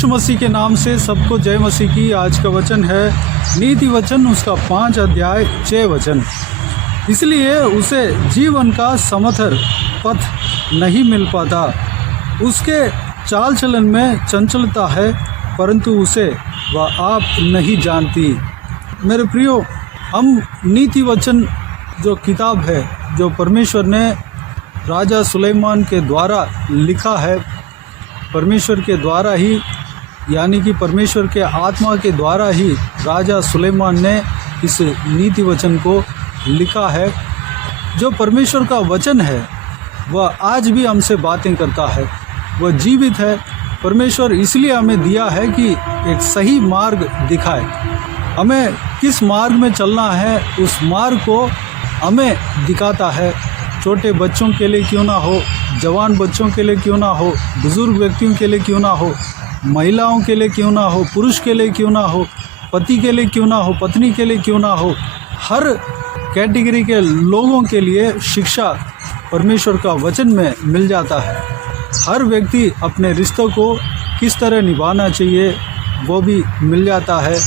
यीशु मसीह के नाम से सबको जय मसीह की। आज का वचन है नीति वचन, उसका 5 अध्याय 6 वचन। इसलिए उसे जीवन का समथर पथ नहीं मिल पाता। उसके चाल चलन में चंचलता है, परंतु उसे वह आप नहीं जानती। मेरे प्रियो, हम नीति वचन जो किताब है, जो परमेश्वर ने राजा सुलेमान के द्वारा लिखा है, परमेश्वर के द्वारा ही, यानी कि परमेश्वर के आत्मा के द्वारा ही राजा सुलेमान ने इस नीति वचन को लिखा है। जो परमेश्वर का वचन है वह आज भी हमसे बातें करता है, वह जीवित है। परमेश्वर इसलिए हमें दिया है कि एक सही मार्ग दिखाए, हमें किस मार्ग में चलना है उस मार्ग को हमें दिखाता है। छोटे बच्चों के लिए क्यों ना हो, जवान बच्चों के लिए क्यों ना हो, बुजुर्ग व्यक्तियों के लिए क्यों ना हो, महिलाओं के लिए क्यों ना हो, पुरुष के लिए क्यों ना हो, पति के लिए क्यों ना हो, पत्नी के लिए क्यों ना हो, हर कैटेगरी के लोगों के लिए शिक्षा परमेश्वर का वचन में मिल जाता है। हर व्यक्ति अपने रिश्तों को किस तरह निभाना चाहिए वो भी मिल जाता है।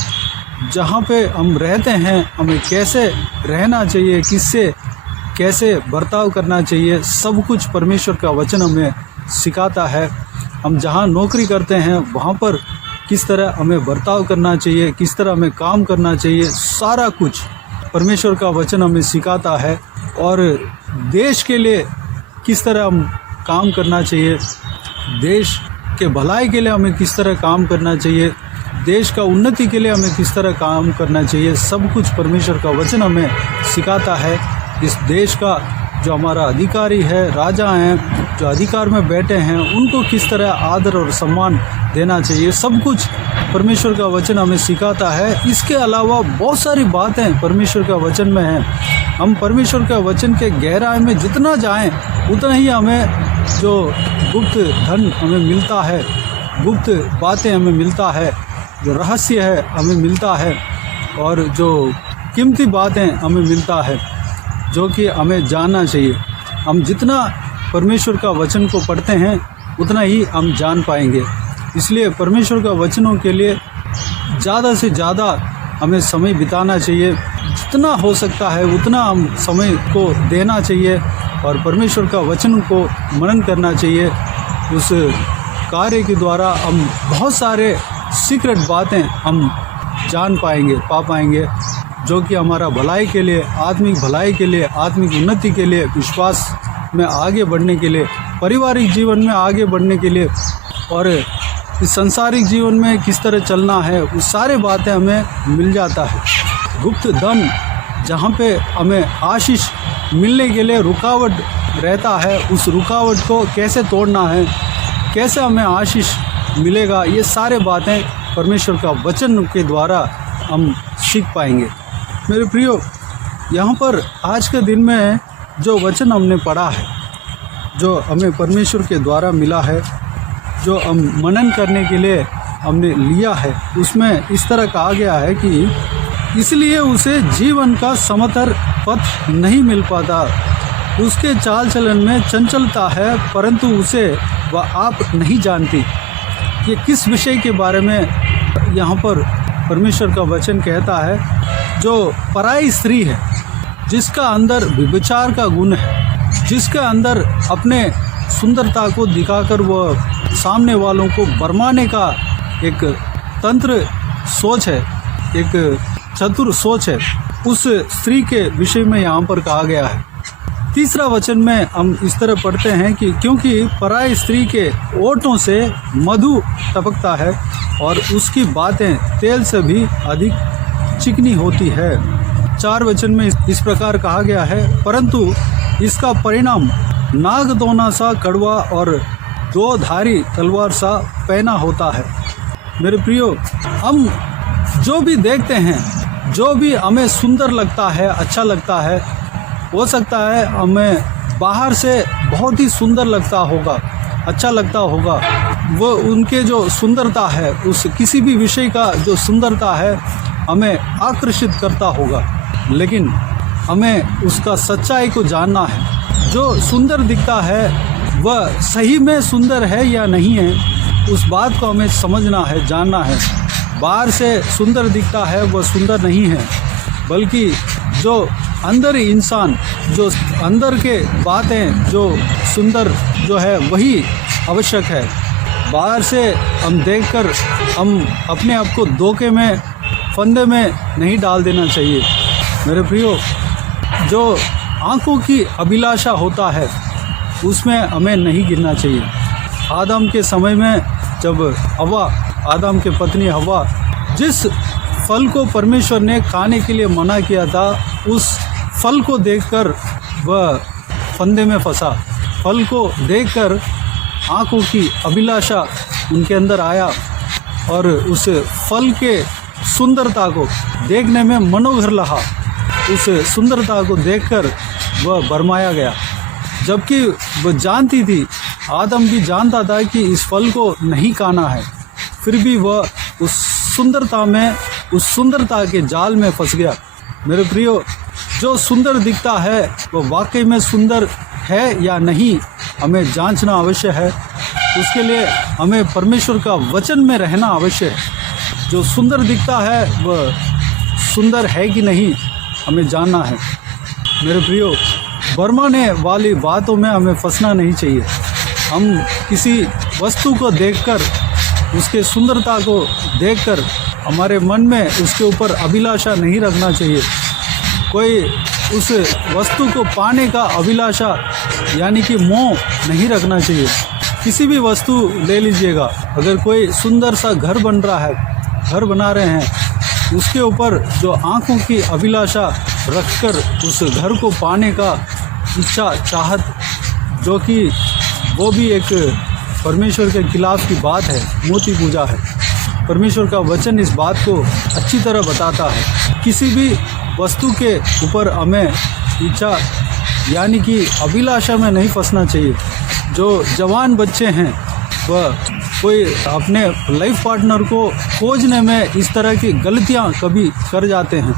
जहाँ पे हम रहते हैं हमें कैसे रहना चाहिए, किससे कैसे बर्ताव करना चाहिए, सब कुछ परमेश्वर का वचन हमें सिखाता है। हम जहाँ नौकरी करते हैं वहाँ पर किस तरह हमें बर्ताव करना चाहिए, किस तरह हमें काम करना चाहिए, सारा कुछ परमेश्वर का वचन हमें सिखाता है। और देश के लिए किस तरह हम काम करना चाहिए, देश के भलाई के लिए हमें किस तरह काम करना चाहिए, देश का उन्नति के लिए हमें किस तरह काम करना चाहिए, सब कुछ परमेश्वर का वचन हमें सिखाता है। इस देश का जो हमारा अधिकारी है, राजा हैं, जो अधिकार में बैठे हैं, उनको किस तरह आदर और सम्मान देना चाहिए, सब कुछ परमेश्वर का वचन हमें सिखाता है। इसके अलावा बहुत सारी बातें परमेश्वर का वचन में हैं। हम परमेश्वर का वचन के गहराई में जितना जाएं उतना ही हमें जो गुप्त धन हमें मिलता है, गुप्त बातें हमें मिलता है, जो रहस्य है हमें मिलता है, और जो कीमती बातें हमें मिलता है जो कि हमें जानना चाहिए। हम जितना परमेश्वर का वचन को पढ़ते हैं उतना ही हम जान पाएंगे। इसलिए परमेश्वर का वचनों के लिए ज़्यादा से ज़्यादा हमें समय बिताना चाहिए। जितना हो सकता है उतना हम समय को देना चाहिए और परमेश्वर का वचन को मनन करना चाहिए। उस कार्य के द्वारा हम बहुत सारे सीक्रेट बातें हम जान पाएंगे, पा पाएंगे, जो कि हमारा भलाई के लिए, आत्मिक भलाई के लिए, आत्मिक उन्नति के लिए, विश्वास में आगे बढ़ने के लिए, पारिवारिक जीवन में आगे बढ़ने के लिए, और इस संसारिक जीवन में किस तरह चलना है, वो सारे बातें हमें मिल जाता है। गुप्त धन जहाँ पे हमें आशीष मिलने के लिए रुकावट रहता है, उस रुकावट को कैसे तोड़ना है, कैसे हमें आशीष मिलेगा, ये सारे बातें परमेश्वर का वचन के द्वारा हम सीख पाएंगे। मेरे प्रियो, यहाँ पर आज के दिन में जो वचन हमने पढ़ा है, जो हमें परमेश्वर के द्वारा मिला है, जो हम मनन करने के लिए हमने लिया है, उसमें इस तरह कहा गया है कि इसलिए उसे जीवन का समथर पथ नहीं मिल पाता। उसके चाल चलन में चंचलता है, परंतु उसे वह आप नहीं जानती। ये किस विषय के बारे में यहाँ पर परमेश्वर का वचन कहता है? जो पराई स्त्री है, जिसका अंदर व्यभिचार का गुण है, जिसके अंदर अपने सुंदरता को दिखाकर वह सामने वालों को भरमाने का एक तंत्र सोच है, एक चतुर सोच है, उस स्त्री के विषय में यहाँ पर कहा गया है। तीसरा वचन में हम इस तरह पढ़ते हैं कि क्योंकि पराई स्त्री के ओठों से मधु टपकता है और उसकी बातें तेल से भी अधिक चिकनी होती है। 4 वचन में इस प्रकार कहा गया है, परंतु इसका परिणाम नागदोना सा कड़वा और 2 धारी तलवार सा पैना होता है। मेरे प्रियो, हम जो भी देखते हैं, जो भी हमें सुंदर लगता है, अच्छा लगता है, हो सकता है हमें बाहर से बहुत ही सुंदर लगता होगा, अच्छा लगता होगा, वो उनके जो सुंदरता है, उस किसी भी विषय का जो सुंदरता है हमें आकर्षित करता होगा, लेकिन हमें उसका सच्चाई को जानना है। जो सुंदर दिखता है वह सही में सुंदर है या नहीं है, उस बात को हमें समझना है, जानना है। बाहर से सुंदर दिखता है वह सुंदर नहीं है, बल्कि जो अंदर इंसान, जो अंदर के बातें जो सुंदर जो है वही आवश्यक है। बाहर से हम देखकर हम अपने आप को धोखे में, फंदे में नहीं डाल देना चाहिए। मेरे प्रियो, जो आंखों की अभिलाषा होता है उसमें हमें नहीं गिरना चाहिए। आदम के समय में जब हवा, आदम के पत्नी हवा, जिस फल को परमेश्वर ने खाने के लिए मना किया था, उस फल को देखकर वह फंदे में फंसा। फल को देखकर आंखों की अभिलाषा उनके अंदर आया और उस फल के सुंदरता को देखने में मनोहर रहा। उस सुंदरता को देखकर वह भरमाया गया, जबकि वह जानती थी, आदम भी जानता था कि इस फल को नहीं खाना है, फिर भी वह उस सुंदरता में, उस सुंदरता के जाल में फंस गया। मेरे प्रियो, जो सुंदर दिखता है वह वाकई में सुंदर है या नहीं, हमें जांचना अवश्य है। उसके लिए हमें परमेश्वर का वचन में रहना अवश्य है। जो सुंदर दिखता है वह सुंदर है कि नहीं, हमें जानना है। मेरे प्रियो, भरमाने वाली बातों में हमें फंसना नहीं चाहिए। हम किसी वस्तु को देखकर, उसके सुंदरता को देखकर हमारे मन में उसके ऊपर अभिलाषा नहीं रखना चाहिए। कोई उस वस्तु को पाने का अभिलाषा यानी कि मोह नहीं रखना चाहिए। किसी भी वस्तु ले लीजिएगा, अगर कोई सुंदर सा घर बन रहा है, घर बना रहे हैं, उसके ऊपर जो आंखों की अभिलाषा रखकर उस घर को पाने का इच्छा, चाहत, जो कि वो भी एक परमेश्वर के खिलाफ की बात है, मूर्ति पूजा है। परमेश्वर का वचन इस बात को अच्छी तरह बताता है। किसी भी वस्तु के ऊपर हमें इच्छा यानी कि अभिलाषा में नहीं फंसना चाहिए। जो जवान बच्चे हैं वह कोई अपने लाइफ पार्टनर को खोजने में इस तरह की गलतियां कभी कर जाते हैं।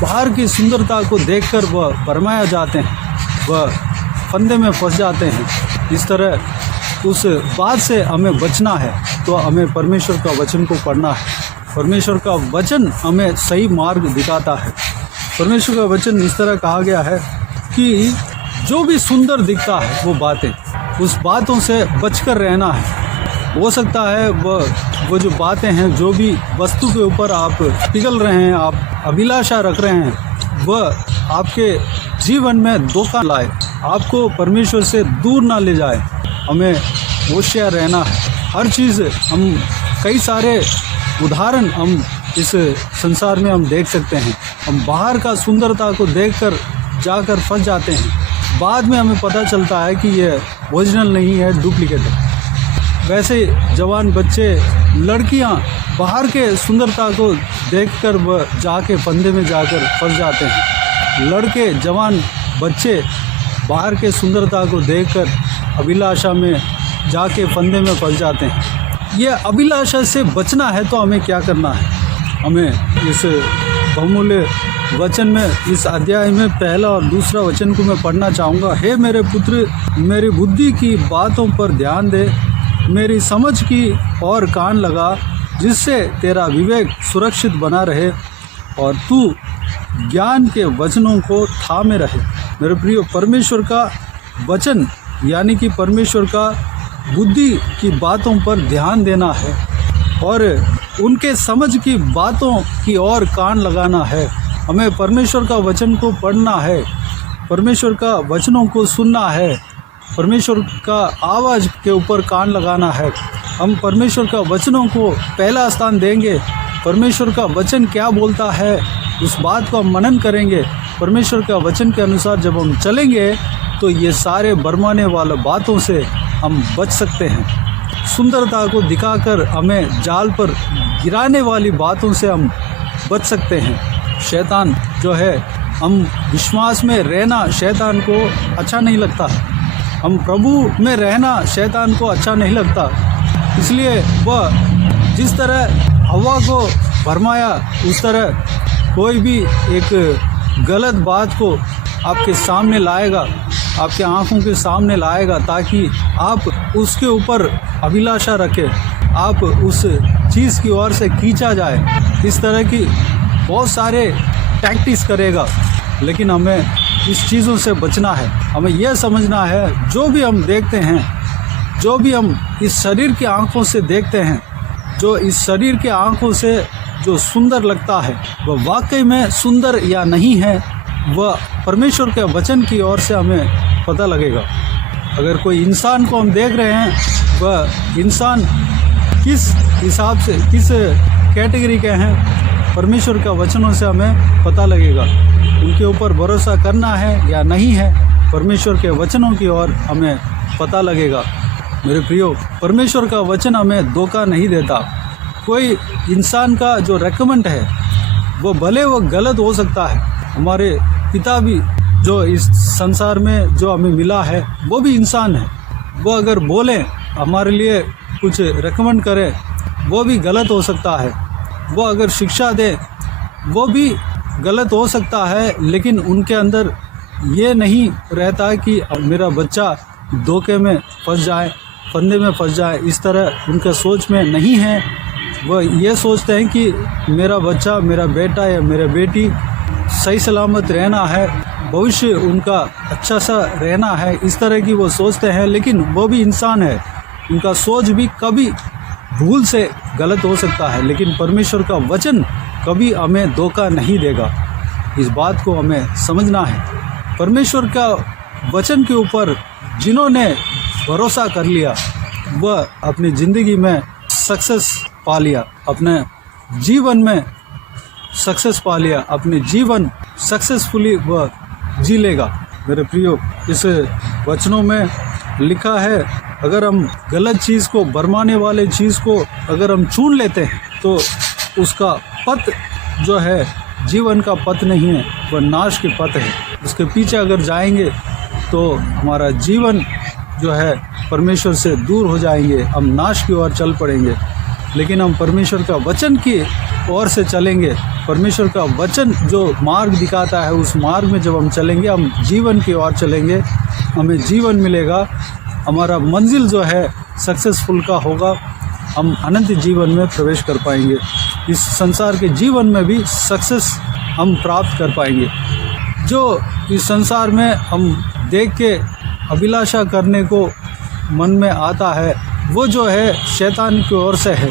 बाहर की सुंदरता को देखकर वह भरमाया जाते हैं, वह फंदे में फंस जाते हैं। इस तरह उस बात से हमें बचना है तो हमें परमेश्वर का वचन को पढ़ना है। परमेश्वर का वचन हमें सही मार्ग दिखाता है। परमेश्वर का वचन इस तरह कहा गया है कि जो भी सुंदर दिखता है वो बातें, उस बातों से बचकर रहना है। हो सकता है वो जो बातें हैं, जो भी वस्तु के ऊपर आप पिघल रहे हैं, आप अभिलाषा रख रहे हैं, वह आपके जीवन में धोखा लाए, आपको परमेश्वर से दूर ना ले जाए। हमें होशियार रहना है। हर चीज़ हम, कई सारे उदाहरण हम इस संसार में हम देख सकते हैं। हम बाहर का सुंदरता को देखकर जाकर फंस जाते हैं। बाद में हमें पता चलता है कि ये ओरिजिनल नहीं है, डुप्लीकेट है। वैसे जवान बच्चे, लड़कियां बाहर के सुंदरता को देखकर वह जाके फंदे में जाकर फंस जाते हैं। लड़के, जवान बच्चे बाहर के सुंदरता को देखकर अभिलाषा में जाके फंदे में फंस जाते हैं। ये अभिलाषा से बचना है तो हमें क्या करना है? हमें इस बहुमूल्य वचन में, इस अध्याय में पहला और दूसरा वचन को मैं पढ़ना चाहूँगा। हे मेरे पुत्र, मेरी बुद्धि की बातों पर ध्यान दे, मेरी समझ की और कान लगा, जिससे तेरा विवेक सुरक्षित बना रहे और तू ज्ञान के वचनों को थामे रहे। मेरे प्रियो, परमेश्वर का वचन यानी कि परमेश्वर का बुद्धि की बातों पर ध्यान देना है और उनके समझ की बातों की ओर कान लगाना है। हमें परमेश्वर का वचन को पढ़ना है, परमेश्वर का वचनों को सुनना है, परमेश्वर का आवाज़ के ऊपर कान लगाना है। हम परमेश्वर का वचनों को पहला स्थान देंगे। परमेश्वर का वचन क्या बोलता है उस बात को हम मनन करेंगे। परमेश्वर का वचन के अनुसार जब हम चलेंगे तो ये सारे भरमाने वाले बातों से हम बच सकते हैं। सुंदरता को दिखाकर हमें जाल पर गिराने वाली बातों से हम बच सकते हैं। शैतान जो है, हम विश्वास में रहना शैतान को अच्छा नहीं लगता, हम प्रभु में रहना शैतान को अच्छा नहीं लगता। इसलिए वह जिस तरह हवा को भरमाया उस तरह कोई भी एक गलत बात को आपके सामने लाएगा, आपके आंखों के सामने लाएगा, ताकि आप उसके ऊपर अभिलाषा रखें, आप उस चीज़ की ओर से खींचा जाए, इस तरह की बहुत सारे टैक्टिक्स करेगा। लेकिन हमें इस चीज़ों से बचना है। हमें यह समझना है जो भी हम देखते हैं, जो भी हम इस शरीर की आंखों से देखते हैं, जो इस शरीर की आंखों से जो सुंदर लगता है वह वाकई में सुंदर या नहीं है, वह परमेश्वर के वचन की ओर से हमें पता लगेगा। अगर कोई इंसान को हम देख रहे हैं, वह इंसान किस हिसाब से, किस कैटेगरी के हैं, परमेश्वर के वचनों से हमें पता लगेगा। उनके ऊपर भरोसा करना है या नहीं है, परमेश्वर के वचनों की ओर हमें पता लगेगा। मेरे प्रियो, परमेश्वर का वचन हमें धोखा नहीं देता। कोई इंसान का जो रेकमेंड है वो भले वो गलत हो सकता है। हमारे पिता भी जो इस संसार में जो हमें मिला है वो भी इंसान है। वो अगर बोलें, हमारे लिए कुछ रेकमेंड करें, वो भी गलत हो सकता है। वो अगर शिक्षा दें, वो भी गलत हो सकता है। लेकिन उनके अंदर ये नहीं रहता कि मेरा बच्चा धोखे में फंस जाए, फंदे में फंस जाए, इस तरह उनके सोच में नहीं है। वह ये सोचते हैं कि मेरा बच्चा, मेरा बेटा या मेरा बेटी सही सलामत रहना है, भविष्य उनका अच्छा सा रहना है, इस तरह की वो सोचते हैं। लेकिन वो भी इंसान है, उनका सोच भी कभी भूल से गलत हो सकता है। लेकिन परमेश्वर का वचन कभी हमें धोखा नहीं देगा, इस बात को हमें समझना है। परमेश्वर का वचन के ऊपर जिन्होंने भरोसा कर लिया, वह अपनी ज़िंदगी में सक्सेस पा लिया, अपने जीवन में सक्सेस पा लिया, अपने जीवन सक्सेसफुली वह जी लेगा। मेरे प्रियो, इस वचनों में लिखा है, अगर हम गलत चीज़ को, भरमाने वाले चीज़ को अगर हम चुन लेते हैं तो उसका पथ जो है जीवन का पथ नहीं है, वह नाश के पथ है। उसके पीछे अगर जाएंगे तो हमारा जीवन जो है परमेश्वर से दूर हो जाएंगे, हम नाश की ओर चल पड़ेंगे। लेकिन हम परमेश्वर का वचन की ओर से चलेंगे, परमेश्वर का वचन जो मार्ग दिखाता है, उस मार्ग में जब हम चलेंगे, हम जीवन की ओर चलेंगे, हमें जीवन मिलेगा, हमारा मंजिल जो है सक्सेसफुल का होगा, हम अनंत जीवन में प्रवेश कर पाएंगे। इस संसार के जीवन में भी सक्सेस हम प्राप्त कर पाएंगे। जो इस संसार में हम देख के अभिलाषा करने को मन में आता है, वो जो है शैतान की ओर से है।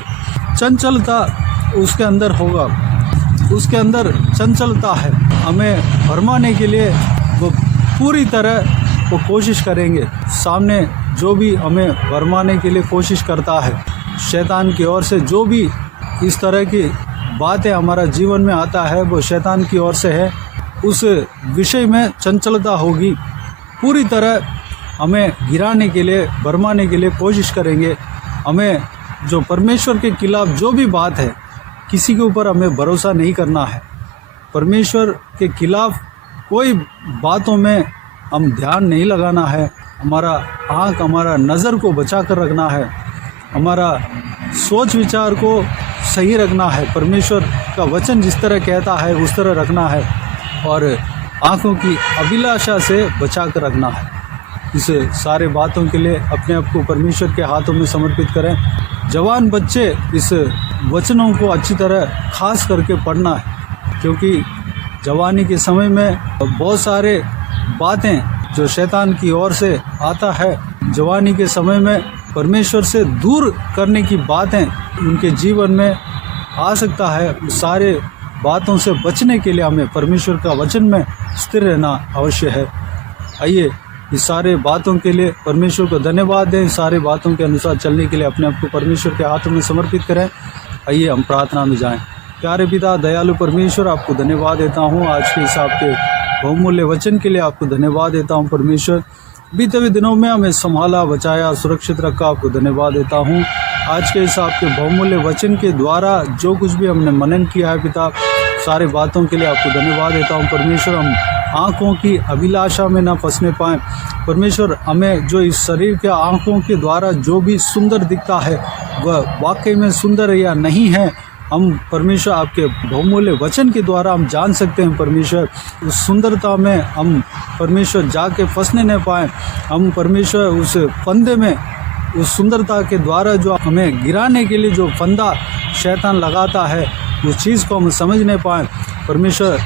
चंचलता उसके अंदर होगा, उसके अंदर चंचलता है। हमें भरमाने के लिए वो पूरी तरह वो कोशिश करेंगे। सामने जो भी हमें भरमाने के लिए कोशिश करता है, शैतान की ओर से जो भी इस तरह की बातें हमारा जीवन में आता है, वो शैतान की ओर से है। उस विषय में चंचलता होगी, पूरी तरह हमें गिराने के लिए, भरमाने के लिए कोशिश करेंगे। हमें जो परमेश्वर के खिलाफ जो भी बात है, किसी के ऊपर हमें भरोसा नहीं करना है। परमेश्वर के खिलाफ कोई बातों में हम ध्यान नहीं लगाना है। हमारा आँख, हमारा नज़र को बचा कर रखना है, हमारा सोच विचार को सही रखना है। परमेश्वर का वचन जिस तरह कहता है उस तरह रखना है, और आँखों की अभिलाषा से बचा कर रखना है। इस सारे बातों के लिए अपने आप को परमेश्वर के हाथों में समर्पित करें। जवान बच्चे इस वचनों को अच्छी तरह खास करके पढ़ना है, क्योंकि जवानी के समय में बहुत सारे बातें जो शैतान की ओर से आता है, जवानी के समय में परमेश्वर से दूर करने की बातें उनके जीवन में आ सकता है। उस सारे बातों से बचने के लिए हमें परमेश्वर का वचन में स्थिर रहना अवश्य है। आइए इस सारे बातों के लिए परमेश्वर को धन्यवाद दें। सारे बातों के अनुसार चलने के लिए अपने आप को परमेश्वर के हाथों में समर्पित करें। आइए हम प्रार्थना में जाएं। प्यारे पिता, दयालु परमेश्वर, आपको धन्यवाद देता हूं आज के हिसाब के बहुमूल्य वचन के लिए। आपको धन्यवाद देता हूं परमेश्वर, बीते हुए दिनों में हमें संभाला, बचाया, सुरक्षित रखा। आपको धन्यवाद देता हूं आज के हिसाब के बहुमूल्य वचन के द्वारा जो कुछ भी हमने मनन किया है पिता, सारे बातों के लिए आपको धन्यवाद देता हूं परमेश्वर। हम आँखों की अभिलाषा में ना फंसने पाएँ परमेश्वर। हमें जो इस शरीर के आँखों के द्वारा जो भी सुंदर दिखता है वह वाकई में सुंदर है या नहीं है, हम परमेश्वर आपके बहुमूल्य वचन के द्वारा हम जान सकते हैं परमेश्वर। उस सुंदरता में हम परमेश्वर जाके फंसने न पाएँ, हम परमेश्वर उस फंदे में उस सुंदरता के द्वारा जो हमें गिराने के लिए जो फंदा शैतान लगाता है, उस चीज़ को हम समझ नहीं पाएँ परमेश्वर।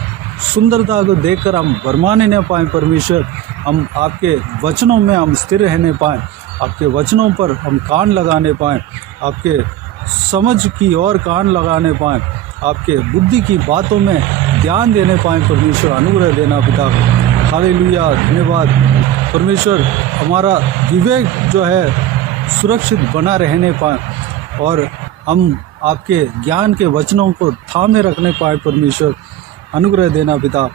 सुंदरता को देखकर हम भरमाने न पाएँ परमेश्वर। हम आपके वचनों में हम स्थिर रहने पाएँ, आपके वचनों पर हम कान लगाने पाएँ, आपके समझ की ओर कान लगाने पाएँ, आपके बुद्धि की बातों में ध्यान देने पाएँ परमेश्वर। अनुग्रह देना पिता। हालेलुया, धन्यवाद परमेश्वर। हमारा विवेक जो है सुरक्षित बना रहने पाएँ और हम आपके ज्ञान के वचनों को थामे रखने पाएँ परमेश्वर। अनुग्रह देना पिता।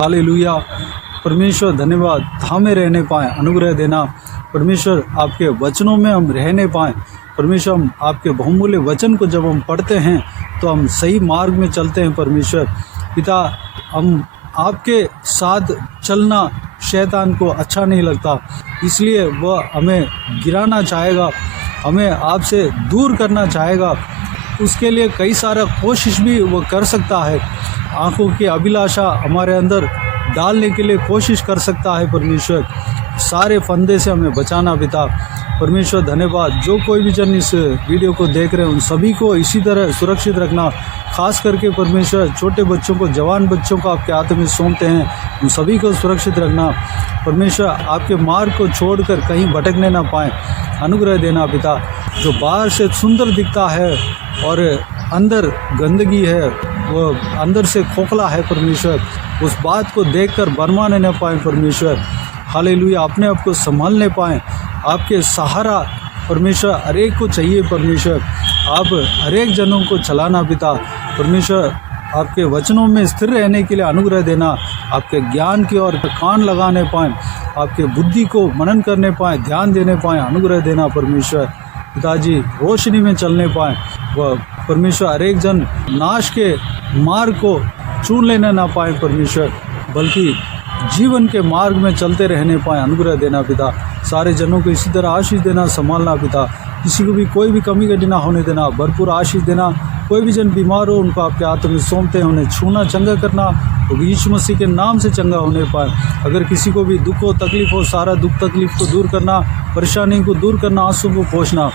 हालेलुया परमेश्वर, धन्यवाद। थामे रहने पाएँ, अनुग्रह देना परमेश्वर। आपके वचनों में हम रहने पाएँ परमेश्वर। हम आपके बहुमूल्य वचन को जब हम पढ़ते हैं तो हम सही मार्ग में चलते हैं परमेश्वर पिता। हम आपके साथ चलना शैतान को अच्छा नहीं लगता, इसलिए वह हमें गिराना चाहेगा, हमें आपसे दूर करना चाहेगा। उसके लिए कई सारा कोशिश भी वो कर सकता है, आँखों की अभिलाषा हमारे अंदर डालने के लिए कोशिश कर सकता है परमेश्वर। सारे फंदे से हमें बचाना पिता परमेश्वर। धन्यवाद। जो कोई भी जन इस वीडियो को देख रहे हैं उन सभी को इसी तरह सुरक्षित रखना, खास करके परमेश्वर छोटे बच्चों को, जवान बच्चों को आपके हाथ में सौंपते हैं, उन सभी को सुरक्षित रखना परमेश्वर। आपके मार्ग को छोड़कर कहीं भटकने ना पाएँ, अनुग्रह देना पिता। जो बाहर से सुंदर दिखता है और अंदर गंदगी है, वो अंदर से खोखला है परमेश्वर, उस बात को देखकर बरमाने न पाएँ परमेश्वर। हालेलुया, अपने आप को संभालने पाएँ। आपके सहारा परमेश्वर हर एक को चाहिए परमेश्वर। आप हर एक जनों को चलाना पिता परमेश्वर। आपके वचनों में स्थिर रहने के लिए अनुग्रह देना, आपके ज्ञान की ओर कान लगाने पाएँ, आपके बुद्धि को मनन करने पाएँ, ध्यान देने पाएँ, अनुग्रह देना परमेश्वर पिताजी। रोशनी में चलने पाएँ वह परमेश्वर। हर एक जन नाश के मार्ग को चुन लेना ना पाएँ परमेश्वर, बल्कि जीवन के मार्ग में चलते रहने पाएँ, अनुग्रह देना पिता। सारे जनों को इसी तरह आशीष देना, संभालना पिता। किसी को भी कोई भी कमी कटी ना होने देना, भरपूर आशीष देना। कोई भी जन बीमार हो उनको आपके हाथों में सौंपते हैं, उन्हें छूना, चंगा करना, तो यीशु मसीह के नाम से चंगा होने पाए। अगर किसी को भी दुख हो, तकलीफ हो, सारा दुख तकलीफ को दूर करना, परेशानी को दूर करना, आंसू को पोंछना।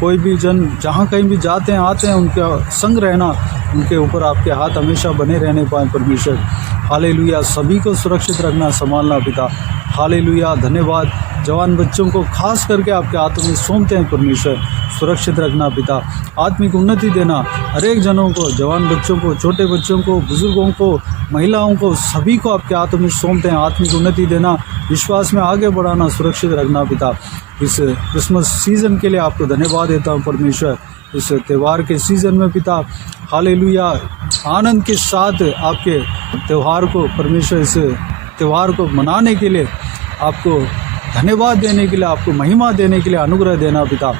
कोई भी जन जहाँ कहीं भी जाते हैं आते हैं, उनका संग रहना, उनके ऊपर आपके हाथ हमेशा बने रहने पाएँ परमेश्वर। हालेलुया, सभी को सुरक्षित रखना, संभालना पिता। हालेलुया, धन्यवाद। जवान बच्चों को खास करके आपके हाथों में सौंपते हैं परमेश्वर। सुरक्षित रखना पिता। आत्मिक उन्नति देना हर एक जनों को, जवान बच्चों को, छोटे बच्चों को, बुजुर्गों को, महिलाओं को, सभी को आपके हाथों में सौंपते हैं। आत्मिक उन्नति देना, विश्वास में आगे बढ़ाना, सुरक्षित रखना पिता। इस क्रिसमस सीज़न के लिए आपको धन्यवाद देता हूँ परमेश्वर। इस त्यौहार के सीज़न में पिता हालेलुया, आनंद के साथ आपके त्यौहार को परमेश्वर, इस त्यौहार को मनाने के लिए आपको धन्यवाद देने के लिए, आपको महिमा देने के लिए अनुग्रह देना पिता।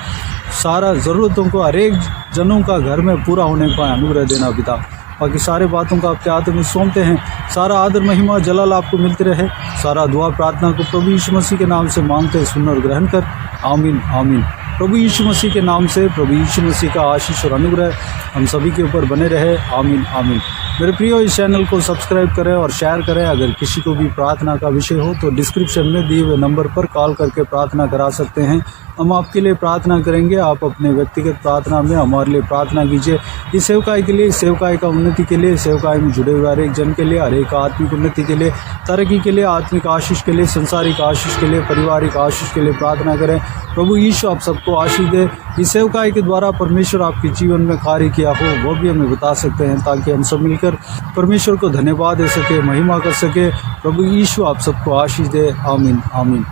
सारा ज़रूरतों को हर एक जनों का घर में पूरा होने पाए, अनुग्रह देना पिता। बाकी सारे बातों को आपके हाथों में सौंपते हैं। सारा आदर, महिमा, जलाल आपको मिलते रहे। सारा दुआ प्रार्थना को प्रभु यीशु मसीह के नाम से मांगते हैं, सुन और ग्रहण कर। आमीन आमीन। प्रभु यीशु मसीह के नाम से प्रभु यीशु मसीह का आशीष और अनुग्रह हम सभी के ऊपर बने रहे। आमीन आमीन। मेरे प्रियो, इस चैनल को सब्सक्राइब करें और शेयर करें। अगर किसी को भी प्रार्थना का विषय हो तो डिस्क्रिप्शन में दिए हुए नंबर पर कॉल करके प्रार्थना करा सकते हैं। हम आपके लिए प्रार्थना करेंगे। आप अपने व्यक्तिगत प्रार्थना में हमारे लिए प्रार्थना कीजिए। इस सेवकाई के लिए, इस सेवकाई का उन्नति के लिए, सेवकाई में जुड़े हुए हर एक जन के लिए, हर एक आत्मिक उन्नति के लिए, तरक्की के लिए, आत्मिक आशीष के लिए, संसारिक आशीष के लिए, पारिवारिक आशीष के लिए प्रार्थना करें। प्रभु यीशु आप सबको आशीष दे। इस सेवकाई के द्वारा परमेश्वर आपके जीवन में कार्य किया हो वो भी हमें बता सकते हैं, ताकि हम सब मिलकर परमेश्वर को धन्यवाद दे सके, महिमा कर सके। प्रभु यीशु आप सबको आशीष दे। आमीन आमीन।